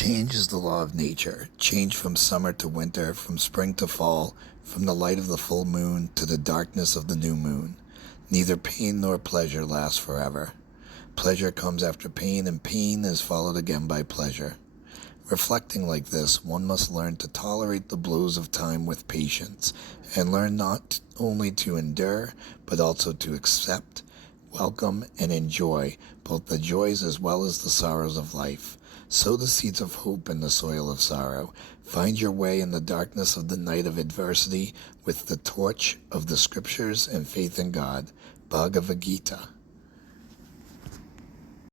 Change is the law of nature. Change from summer to winter, from spring to fall, from the light of the full moon to the darkness of the new moon. Neither pain nor pleasure lasts forever. Pleasure comes after pain, and pain is followed again by pleasure. Reflecting like this, one must learn to tolerate the blows of time with patience, and learn not only to endure, but also to accept, welcome, and enjoy both the joys as well as the sorrows of life. Sow the seeds of hope in the soil of sorrow. Find your way in the darkness of the night of adversity with the torch of the scriptures and faith in God. Bhagavad Gita.